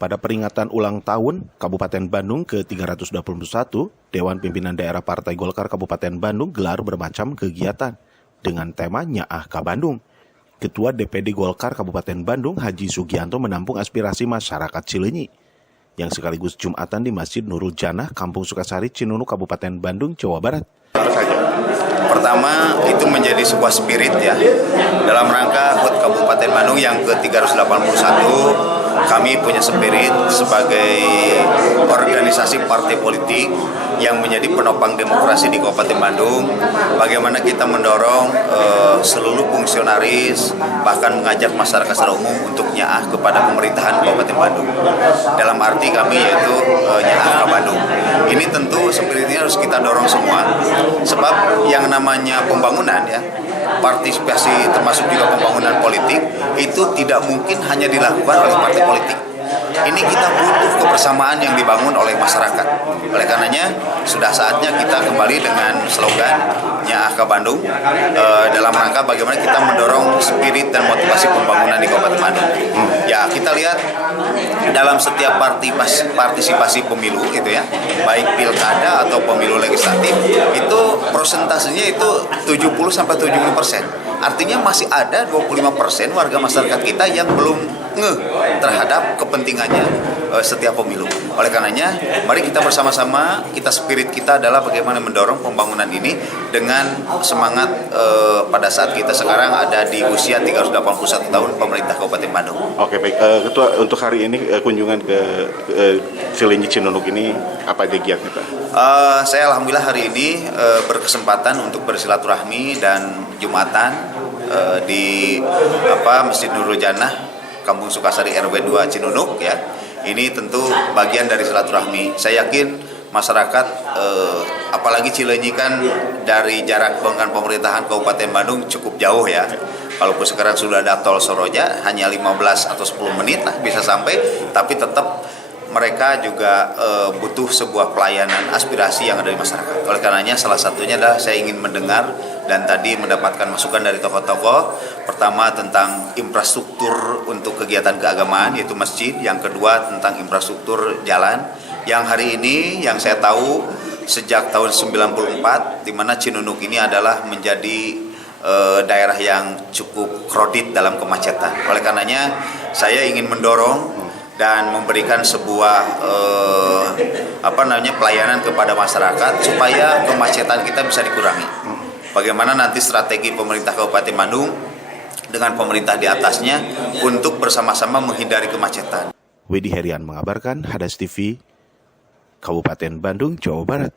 Pada peringatan ulang tahun Kabupaten Bandung ke-321, Dewan Pimpinan Daerah Partai Golkar Kabupaten Bandung gelar bermacam kegiatan dengan tema Nyaah ka Bandung. Ketua DPD Golkar Kabupaten Bandung, Haji Sugianto, menampung aspirasi masyarakat Cileunyi yang sekaligus Jumatan di Masjid Nurul Jannah, Kampung Sukasari, Cinunuk, Kabupaten Bandung, Jawa Barat. Pertama, itu menjadi sebuah spirit ya, dalam rangka HUT Kabupaten Bandung yang ke-381, kami punya spirit sebagai organisasi partai politik yang menjadi penopang demokrasi di Kabupaten Bandung. Bagaimana kita mendorong seluruh fungsionaris, bahkan mengajak masyarakat secara umum untuk nyaah kepada pemerintahan Kabupaten Bandung. Dalam arti kami yaitu nyaah ke Bandung. Ini tentu spiritnya harus kita dorong semua, sebab yang namanya pembangunan ya, partisipasi termasuk juga pembangunan politik itu tidak mungkin hanya dilakukan oleh partai politik. Ini kita butuh kebersamaan yang dibangun oleh masyarakat. Oleh karenanya sudah saatnya kita kembali dengan slogan Nyaah ka Bandung dalam rangka bagaimana kita mendorong spirit dan motivasi pembangunan di Kabupaten Bandung. Ya, kita lihat dalam setiap partisipasi pemilu gitu ya, baik pilkada atau pemilu legislatif, itu prosentasenya itu 70-70%. Artinya masih ada 25% warga masyarakat kita yang belum ngeh terhadap kepentingannya setiap pemilu. Oleh karenanya, mari kita bersama-sama, spirit kita adalah bagaimana mendorong pembangunan ini dengan semangat pada saat kita sekarang ada di usia 381 tahun pemerintah Kabupaten Bandung. Oke, baik. Ketua, untuk hari ini kunjungan ke Cileunyi Cinunuk ini apa kegiatannya, Pak? Saya alhamdulillah hari ini berkesempatan untuk bersilaturahmi dan Jumatan di Masjid Nurul Jannah, Kampung Sukasari RW 2 Cinunuk ya. Ini tentu bagian dari silaturahmi. Saya yakin masyarakat apalagi Cileunyi kan dari jarak dengan pemerintahan Kabupaten Bandung cukup jauh ya. Walaupun sekarang sudah ada tol Soroja hanya 15 atau 10 menit lah bisa sampai, tapi tetap mereka juga butuh sebuah pelayanan aspirasi yang ada di masyarakat. Oleh karenanya salah satunya adalah saya ingin mendengar dan tadi mendapatkan masukan dari tokoh-tokoh. Pertama tentang infrastruktur untuk kegiatan keagamaan yaitu masjid. Yang kedua tentang infrastruktur jalan. Yang hari ini yang saya tahu sejak tahun 94 di mana Cinunuk ini adalah menjadi daerah yang cukup krodit dalam kemacetan. Oleh karenanya saya ingin mendorong dan memberikan sebuah pelayanan kepada masyarakat supaya kemacetan kita bisa dikurangi. Bagaimana nanti strategi pemerintah Kabupaten Bandung dengan pemerintah di atasnya untuk bersama-sama menghindari kemacetan. Wedi Herian mengabarkan, Hadas TV, Kabupaten Bandung, Jawa Barat.